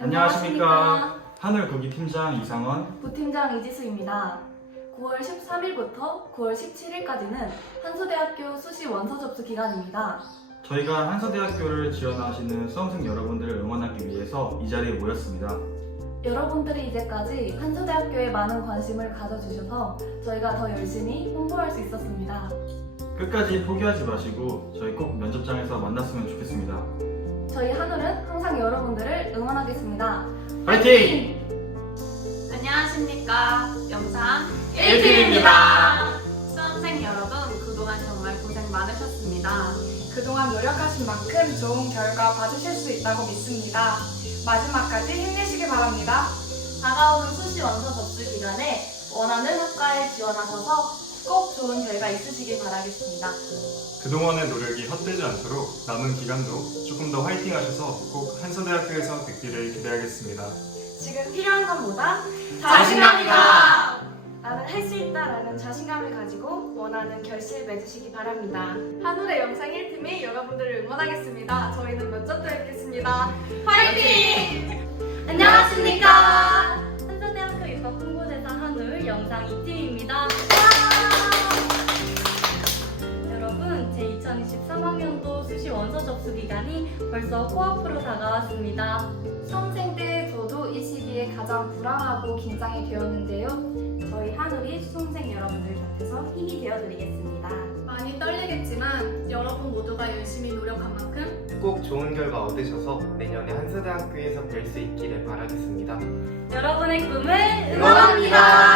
안녕하십니까. 하늘국기 팀장 이상원. 부팀장 이지수입니다. 9월 13일부터 9월 17일까지는 한수대학교 수시 원서 접수 기간입니다. 저희가 한서대학교를 지원하시는 수험생 여러분들을 응원하기 위해서 이 자리에 모였습니다. 여러분들이 이제까지 한수대학교에 많은 관심을 가져주셔서 저희가 더 열심히 홍보할 수 있었습니다. 끝까지 포기하지 마시고 저희 꼭 면접장에서 만났으면 좋겠습니다. 저희 한울은 항상 여러분들을 응원하겠습니다. 화이팅! 안녕하십니까. 영상 1팀입니다. 수험생 여러분, 그동안 정말 고생 많으셨습니다. 그동안 노력하신 만큼 좋은 결과 받으실 수 있다고 믿습니다. 마지막까지 힘내시기 바랍니다. 다가오는 수시 원서 접수 기간에 원하는 학과에 지원하셔서 꼭 좋은 결과 있으시길 바라겠습니다. 그동안의 노력이 헛되지 않도록 남은 기간도 조금 더 화이팅 하셔서 꼭 한서대학교에서 뵙기를 기대하겠습니다. 지금 필요한 것보다 자신감이다. 나는 할 수 있다라는 자신감을 가지고 원하는 결실 맺으시기 바랍니다. 한울의 영상 1팀이 여러분들을 응원하겠습니다. 저희는 면접 때 뵙겠습니다. 화이팅! 원서 접수 기간이 벌써 코앞으로 다가왔습니다. 수험생들 저도 이 시기에 가장 불안하고 긴장이 되었는데요. 저희 한울이 수험생 여러분들 곁에서 힘이 되어드리겠습니다. 많이 떨리겠지만 여러분 모두가 열심히 노력한 만큼 꼭 좋은 결과 얻으셔서 내년에 한서대학교에서 뵐 수 있기를 바라겠습니다. 여러분의 꿈을 응원합니다.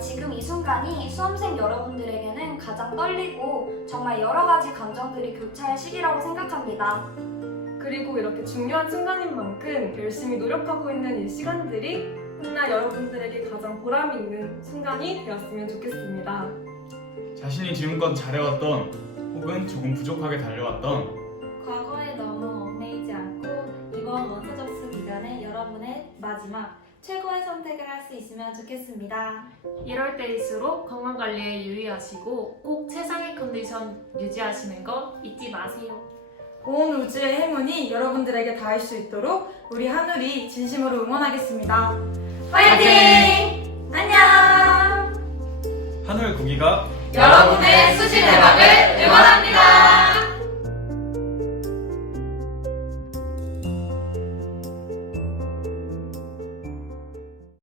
지금 이 순간이 수험생 여러분들에게는 가장 떨리고 정말 여러 가지 감정들이 교차할 시기라고 생각합니다. 그리고 이렇게 중요한 순간인 만큼 열심히 노력하고 있는 이 시간들이 훗날 여러분들에게 가장 보람 있는 순간이 되었으면 좋겠습니다. 자신이 지금껏 잘해왔던 혹은 조금 부족하게 달려왔던 과거에 너무 얽매이지 않고 이번 원서 접수 기간에 여러분의 마지막 최고의 선택을 할 수 있으면 좋겠습니다. 이럴 때일수록 건강 관리에 유의하시고 꼭 최상의 컨디션 유지하시는 거 잊지 마세요. 온 우주의 행운이 여러분들에게 닿을 수 있도록 우리 하늘이 진심으로 응원하겠습니다. 화이팅! 안녕! 하늘국기가 여러분의 수시 대박을 응원합니다.